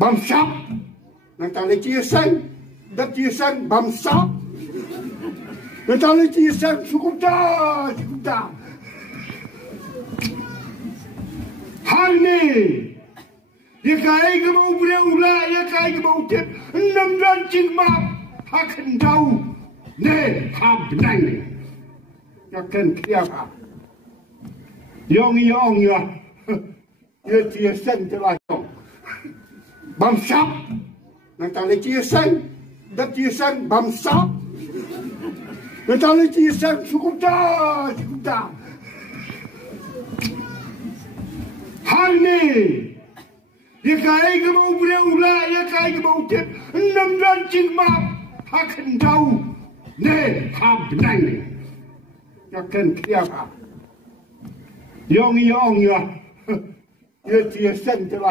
bầm sắp người ta lấy chia xanh đất chia xanh bầm sắp người ta lấy chia xanh xuống ta hai này ya kai ke mau berulah ya kai ke mau tip 6 bulan cing map akan tahu ne ham benang ni akan kiapa yong ya ya chia sen telah bam sap nang ta le chia sen dat chia sen bam sap nang ta le chia sen cukup dah hal ni ya kai ke mau berulah ya kai ke mau tip 6 bulan cing map akan tahu ne ham benang ni akan kiapa yong ya ya chia sen telah